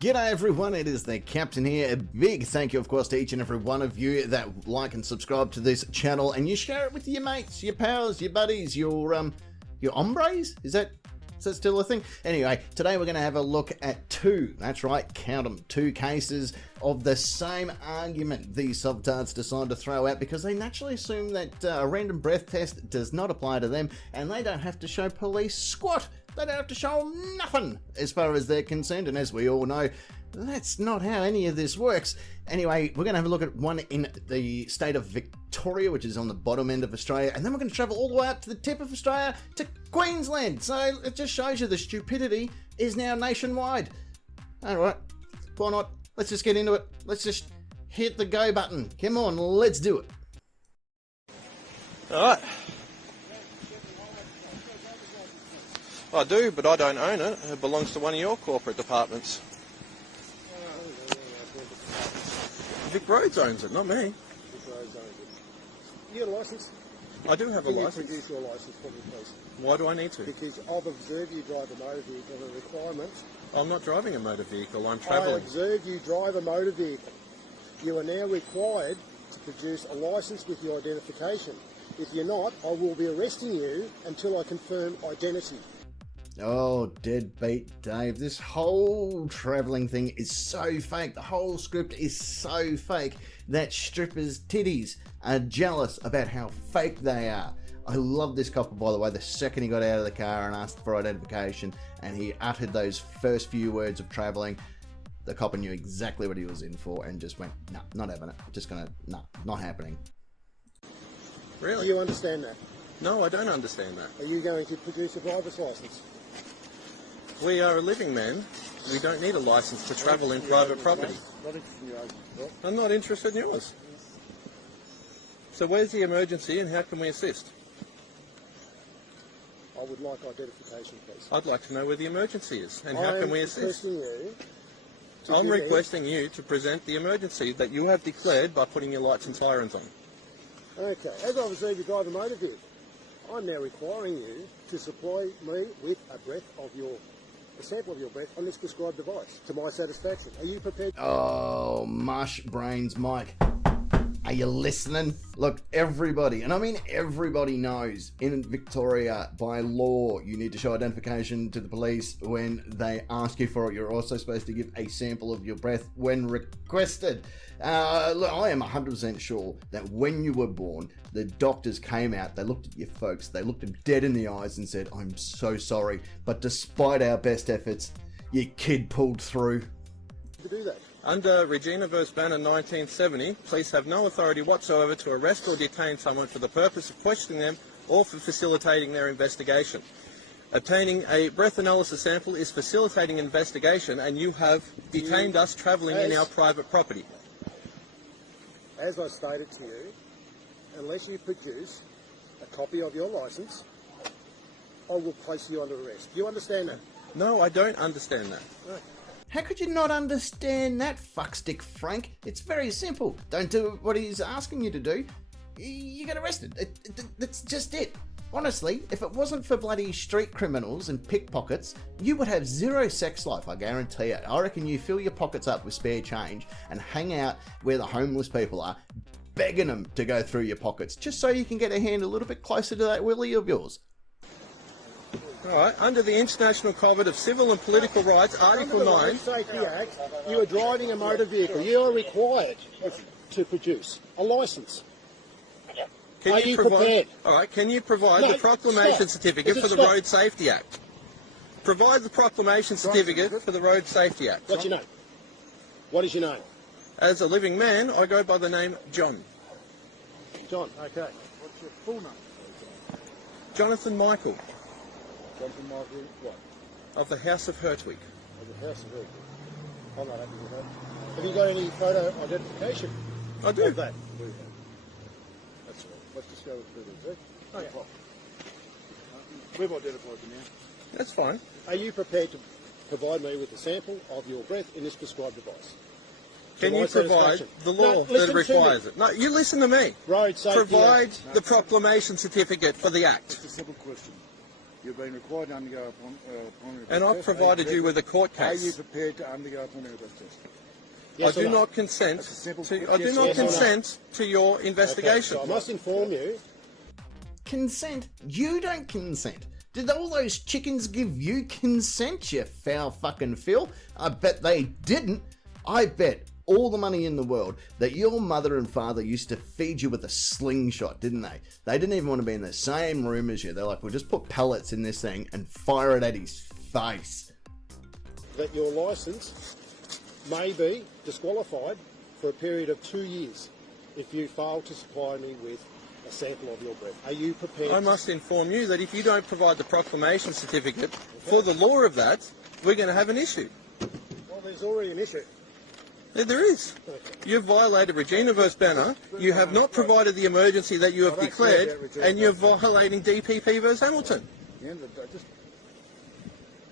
G'day everyone, it is the Captain here. A big thank you of course to each and every one of you that like and subscribe to this channel, and you share it with your mates, your pals, your buddies, your hombres? Is that still a thing? Anyway, today we're going to have a look at that's right, count them, two cases of the same argument these subtards decide to throw out because they naturally assume that a random breath test does not apply to them and they don't have to show police squat. They don't have to show them nothing as far as they're concerned, and as we all know, that's not how any of this works. Anyway, we're going to have a look at one in the state of Victoria, which is on the bottom end of Australia, and then we're going to travel all the way up to the tip of Australia to Queensland. So it just shows you the stupidity is now nationwide. Alright, why not? Let's just get into it. Let's just hit the go button. Come on, let's do it. Alright. I do, but I don't own it. It belongs to one of your corporate departments. Vic Roads owns it, not me. Vic Roads owns it. You got a licence? I do have a licence. Can you produce your licence for me, please? Why do I need to? Because I've observed you drive a motor vehicle and a requirement. I'm not driving a motor vehicle, I'm I travelling. observed you drive a motor vehicle. You are now required to produce a licence with your identification. If you're not, I will be arresting you until I confirm identity. Oh, deadbeat Dave, this whole travelling thing is so fake. The whole script is so fake that strippers' titties are jealous about how fake they are. I love this copper, by the way. The second he got out of the car and asked for identification and he uttered those first few words of travelling, the copper knew exactly what he was in for and just went, no, not having it. Just gonna, no, not happening. Really? Do you understand that? No, I don't understand that. Are you going to produce a driver's licence? We are a living man. We don't need a licence to travel in private property. Not interested in your own. Well, I'm not interested in yours. So where's the emergency and how can we assist? I would like identification, please. I'd like to know where the emergency is and how can we assist. I'm I'm requesting you to present the emergency that you have declared by putting your lights and sirens on. Okay, as I observe you drive a motor vehicle, I'm now requiring you to supply me with a sample of your breath on this prescribed device to my satisfaction. Are you prepared? Oh, mush brains, Mike. Are you listening? Look, everybody, and I mean everybody, knows in Victoria by law you need to show identification to the police when they ask you for it. You're also supposed to give a sample of your breath when requested. Look, I am 100% sure that when you were born, the doctors came out, they looked at you folks, they looked them dead in the eyes and said, I'm so sorry, but despite our best efforts, your kid pulled through. To do that? Under Regina v. Bannon 1970, police have no authority whatsoever to arrest or detain someone for the purpose of questioning them or for facilitating their investigation. Obtaining a breath analysis sample is facilitating investigation, and you have detained us travelling in our private property. As I stated to you, unless you produce a copy of your licence, I will place you under arrest. Do you understand that? No, I don't understand that. Right. How could you not understand that, fuckstick Frank? It's very simple. Don't do what he's asking you to do, you get arrested. That's just it. Honestly, if it wasn't for bloody street criminals and pickpockets, you would have zero sex life, I guarantee it. I reckon you fill your pockets up with spare change and hang out where the homeless people are, begging them to go through your pockets, just so you can get a hand a little bit closer to that willy of yours. Alright, under the International Covenant of Civil and Political Rights, Article 9... Under the Road Safety Act, you are driving a motor vehicle. You are required to produce a licence. Are you prepared? Alright, can you provide the proclamation certificate for the Road Safety Act? Provide the proclamation certificate for the Road Safety Act. What's your name? What is your name? As a living man, I go by the name John. John, okay. What's your full name? Jonathan Michael, Jonathan Michael, what? of the House of Hertwig. Of the House of Hertwig. I'm not happy with that. Have you got any photo identification? I do. Of that? That's all. Let's just go with privilege, eh? No problem. We've identified you now. That's fine. Are you prepared to provide me with a sample of your breath in this prescribed device? Can you provide the law that requires it? No, you listen to me. Road Safety Provide Act. the proclamation certificate for the Act. It's a simple question. You've been required to undergo a preliminary breath And I've test. provided you with a court Are you case. prepared to undergo a preliminary breath test? Yes I or do no? not consent. That's a simple I do yes not or no. consent to your Okay, investigation. so I must inform you. Consent? You don't consent. Did all those chickens give you consent, you foul fucking Phil? I bet they didn't. I bet all the money in the world that your mother and father used to feed you with a slingshot, didn't they? They didn't even want to be in the same room as you. They're like, we'll just put pellets in this thing and fire it at his face. That your licence may be disqualified for a period of 2 years if you fail to supply me with a sample of your breath. Are you prepared? I must inform you that if you don't provide the proclamation certificate for the law of that, we're going to have an issue. Well, there's already an issue. There is. You've violated Regina vs. Banner. You have not provided the emergency that you have I don't care declared, about Regina and you're vs. Banner. violating DPP vs. Hamilton. At the end of the day, just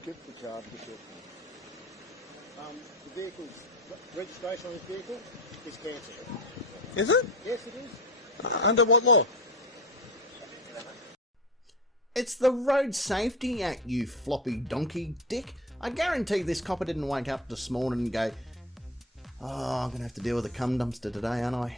get the card and get your The vehicle's registration on this vehicle is cancelled. Is it? Yes, it is. Under what law? It's the Road Safety Act, you floppy donkey dick. I guarantee this copper didn't wake up this morning and go, oh, I'm going to have to deal with a cum dumpster today, aren't I?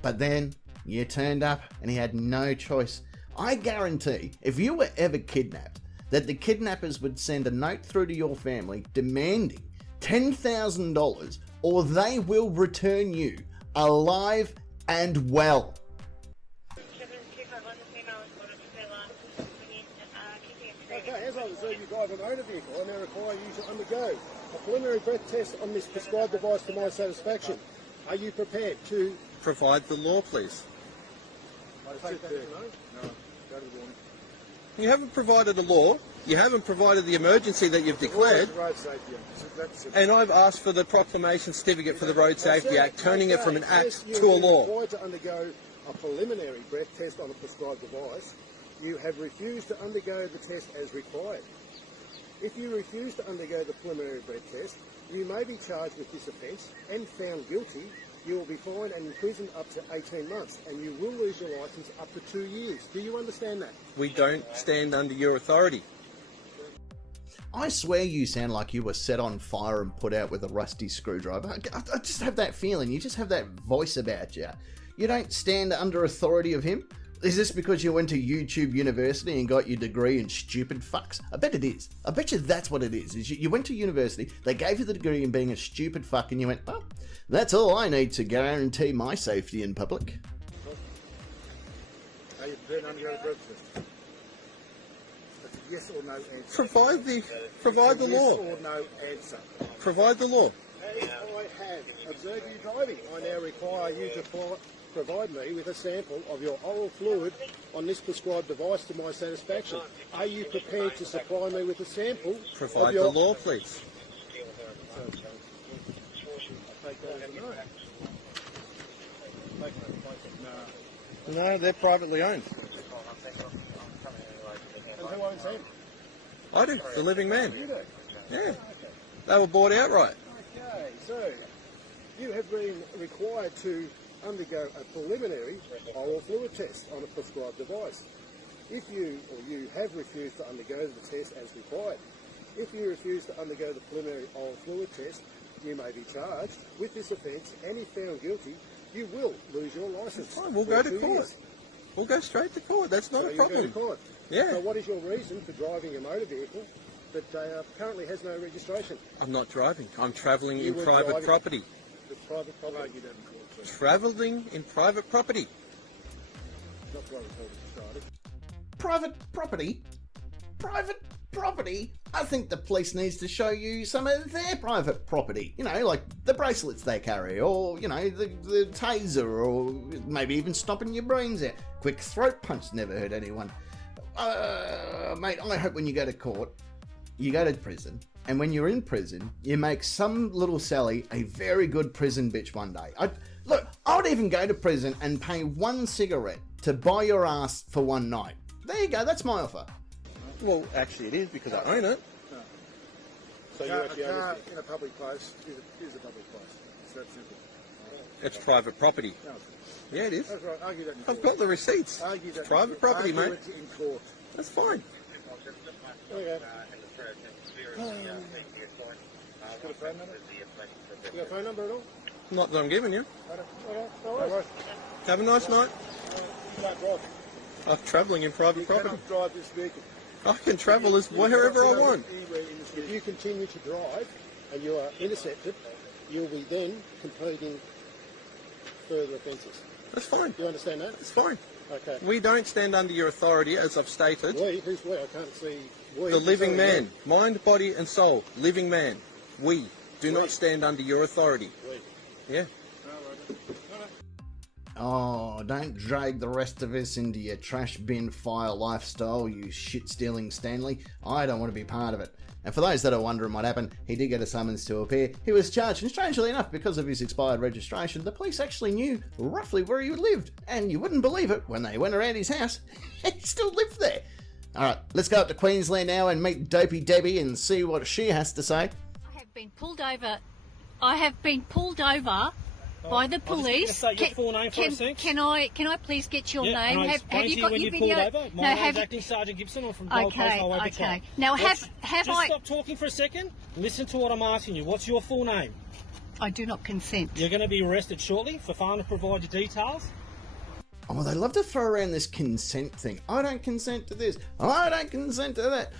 But then you turned up and he had no choice. I guarantee if you were ever kidnapped, that the kidnappers would send a note through to your family demanding $10,000 or they will return you alive and well. Okay, as I observe you drive a motor vehicle, I now require you to undergo a preliminary breath test on this prescribed device to my satisfaction. Are you prepared to... Provide the law, please. take that as a no? No, go to the warning. You haven't provided the law. You haven't provided the emergency that you've declared. Road Safety Act. That's it. And I've asked for the proclamation certificate for the Road Safety Act, turning it from an act As you to a have been law. required to undergo a preliminary breath test on a prescribed device, you have refused to undergo the test as required. If you refuse to undergo the preliminary breath test, you may be charged with this offence and found guilty. You will be fined and imprisoned up to 18 months, and you will lose your licence up to 2 years. Do you understand that? We don't stand under your authority. I swear you sound like you were set on fire and put out with a rusty screwdriver. I just have that feeling. You just have that voice about you. You don't stand under authority of him? Is this because you went to YouTube University and got your degree in stupid fucks? I bet it is. I bet you that's what it is. You went to university, they gave you the degree in being a stupid fuck, and you went, well, that's all I need to guarantee my safety in public. Are you prepared to undergo the breath test? That's a yes or no answer. Provide the Yes law. or no answer. Provide the law. As I have observed you driving, I now require you to provide me with a sample of your oral fluid on this prescribed device to my satisfaction. Are you prepared to supply me with a sample Provide of your... the law, please. I take that as a no. Take that, No, they're privately owned. And who owns them? I do, the living man. You do? Yeah. They were bought outright. Okay, so you have been required to undergo a preliminary oral fluid test on a prescribed device. If you have refused to undergo the test as required, if you refuse to undergo the preliminary oral fluid test, you may be charged with this offence, and if found guilty, you will lose your licence. Fine, we'll for go to 2 court. years. We'll go straight to court. That's not So a you go to problem. court. Yeah. So what is your reason for driving a motor vehicle that currently has no registration? I'm not driving. I'm travelling You in were private driving. property. With private property? Argue that in court, sir. Travelling in private property. Not private property started. Private property? Private property? I think the police needs to show you some of their private property. You know, like the bracelets they carry, or, you know, the taser, or maybe even stomping your brains out. Quick throat punch never hurt anyone. Mate, I hope when you go to court, you go to prison, and when you're in prison, you make some little Sally a very good prison bitch one day. I would even go to prison and pay 1 cigarette to buy your ass for one night. There you go, that's my offer. Well, actually it is because I own it. So you A actually car own this in a public place is a public place. It's that simple. It's private property. No, Yeah, it is. that's right. Argue that in I've court. got the receipts. Argue that It's private property, argue mate. it in court. That's fine. Okay. Got a phone number? You got a phone number at all? Not that I'm giving you. Okay, no worries. Have a nice night. You can't drive. I'm travelling in private You property. cannot drive this vehicle. I can travel as wherever I want. If you continue to drive and you are intercepted, you'll be then completing further offences. That's fine. Do you understand that? It's fine. Okay. We don't stand under your authority, as I've stated. We? Who's we? I can't see. We. The living Sorry, man. Mind, body and soul. Living man. We do not stand under your authority. We. Yeah. Oh, don't drag the rest of us into your trash bin fire lifestyle, you shit-stealing Stanley. I don't want to be part of it. And for those that are wondering what happened, he did get a summons to appear. He was charged, and strangely enough, because of his expired registration, the police actually knew roughly where he lived. And you wouldn't believe it, when they went around his house, he still lived there. Alright, let's go up to Queensland now and meet Dopey Debbie and see what she has to say. I have been pulled over. I have been pulled over by the police. Can your full name for a sec? Can I please get your Yeah, name? and I Have explained you to you got when your you video? pulled over? My name's Acting Sergeant Gibson. I'm from Gold Coast Okay, Highway okay. Patrol. Now Just I? stop talking for a second. Listen to what I'm asking you. What's your full name? I do not consent. You're going to be arrested shortly for failing to provide your details. Oh, they love to throw around this consent thing. I don't consent to this. I don't consent to that.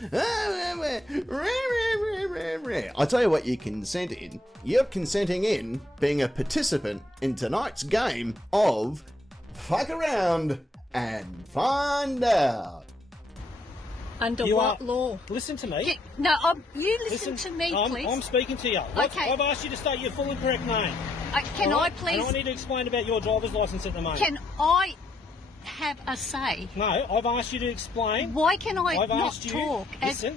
I tell you what you consent in. You're consenting in being a participant in tonight's game of Fuck Around and Find Out. Under You what are- law? Listen to me. No, you listen to me, please. I'm speaking to you. Okay. I've asked you to state your full and correct name. Can All I right? please? And I need to explain about your driver's license at the moment. Can I have a say? No, I've asked you to explain. Why can I I've not asked you. talk? Listen.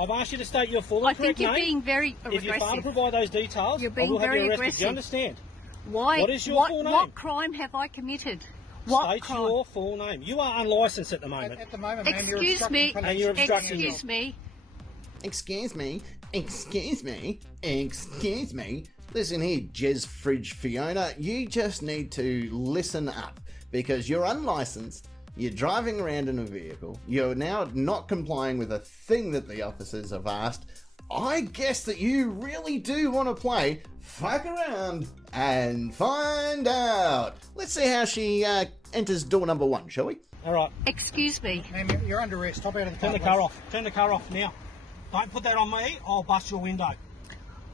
I've asked you to state your full I and correct think you're name. being very If you fail to aggressive. provide those details, You're I being will have very you arrested. Do aggressive. you understand? Why? What is your full name? What crime have I committed? What State crime? your full name. You are unlicensed at the moment. At the moment, ma'am, you're Excuse me. obstructing police. And you're obstructing Excuse me. Excuse me, excuse me, excuse me. Listen here, Jez Fridge Fiona, you just need to listen up because you're unlicensed, you're driving around in a vehicle, you're now not complying with a thing that the officers have asked. I guess that you really do want to play Fuck Around and Find Out. Let's see how she enters door number 1, shall we? All right. Excuse me. Ma'am, you're under arrest. Hop out of the car. Turn the car off. Turn the car off now. Don't put that on me. I'll bust your window.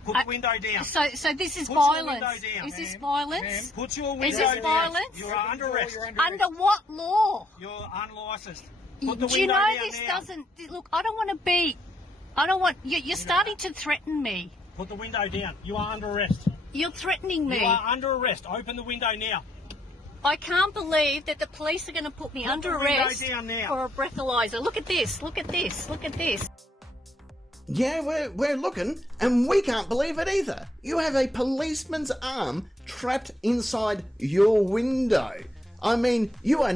Put the window down. So this is Put your violence. window down, Is this ma'am. violence? Put your window Is this down. violence? You are under arrest. Under what law? You're unlicensed. Put the Do you window know down this now. doesn't... Look, I don't want to be... I don't want... You're starting to threaten me. Put the window down. You are under arrest. You're threatening me. You are under arrest. Open the window now. I can't believe that the police are going to put me Put under the window arrest down now. for a breathalyzer. Look at this. Look at this. Look at this. Yeah, we're looking, and we can't believe it either. You have a policeman's arm trapped inside your window. I mean, you are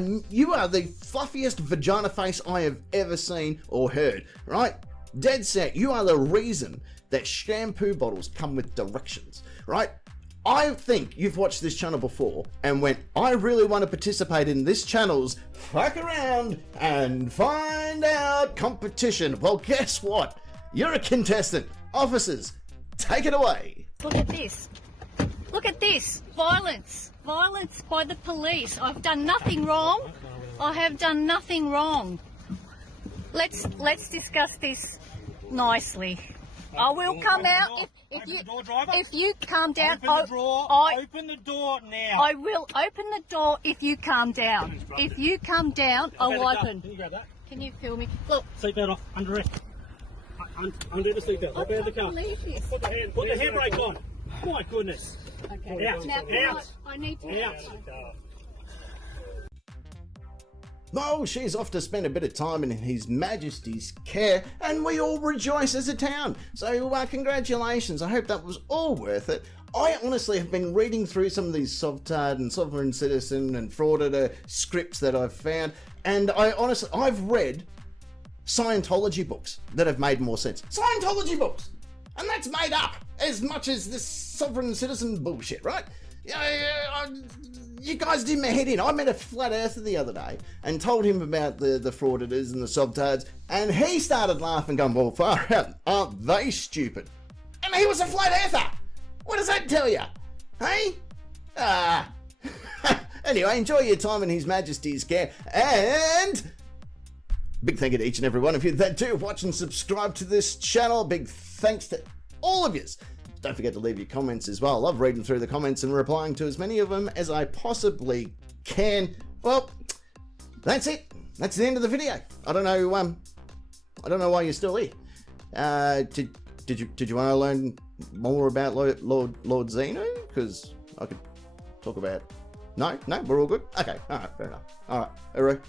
the fluffiest vagina face I have ever seen or heard, right? Dead set, you are the reason that shampoo bottles come with directions, right? I think you've watched this channel before and went, I really want to participate in this channel's Fuck Around and Find Out competition. Well, guess what? You're a contestant. Officers, take it away. Look at this. Look at this. Violence. Violence by the police. I've done nothing wrong. I have done nothing wrong. Let's discuss this nicely. I will come out if you calm down. Open the door. Open the door now. I will open the door if you calm down. If you calm down, I will open. Can you grab that? Can you feel me? Look. Seatbelt off. Under arrest. Undo the seatbelt. Hop out of the car. Put the handbrake on. My goodness. Okay. Out. Now, Out. I need to. Out. Oh, she's off to spend a bit of time in His Majesty's care, and we all rejoice as a town. So, congratulations. I hope that was all worth it. I honestly have been reading through some of these Sovtard and Sovereign Citizen and Frauditor scripts that I've found, and I've read Scientology books that have made more sense. Scientology books! And that's made up as much as this Sovereign Citizen bullshit, right? you guys did my head in. I met a flat earther the other day and told him about the frauditors and the sobtards, and he started laughing, going, well, far out, aren't they stupid? And he was a flat earther. What does that tell you? Hey? Anyway, enjoy your time in His Majesty's care, and big thank you to each and every one of you that do watch and subscribe to this channel. Big thanks to all of you. Don't forget to leave your comments as well. I love reading through the comments and replying to as many of them as I possibly can. Well, that's it. That's the end of the video. I don't know why you're still here. Did you want to learn more about Lord Zeno? Because I could talk about. No, we're all good. Okay, all right, fair enough. All right, hooroo.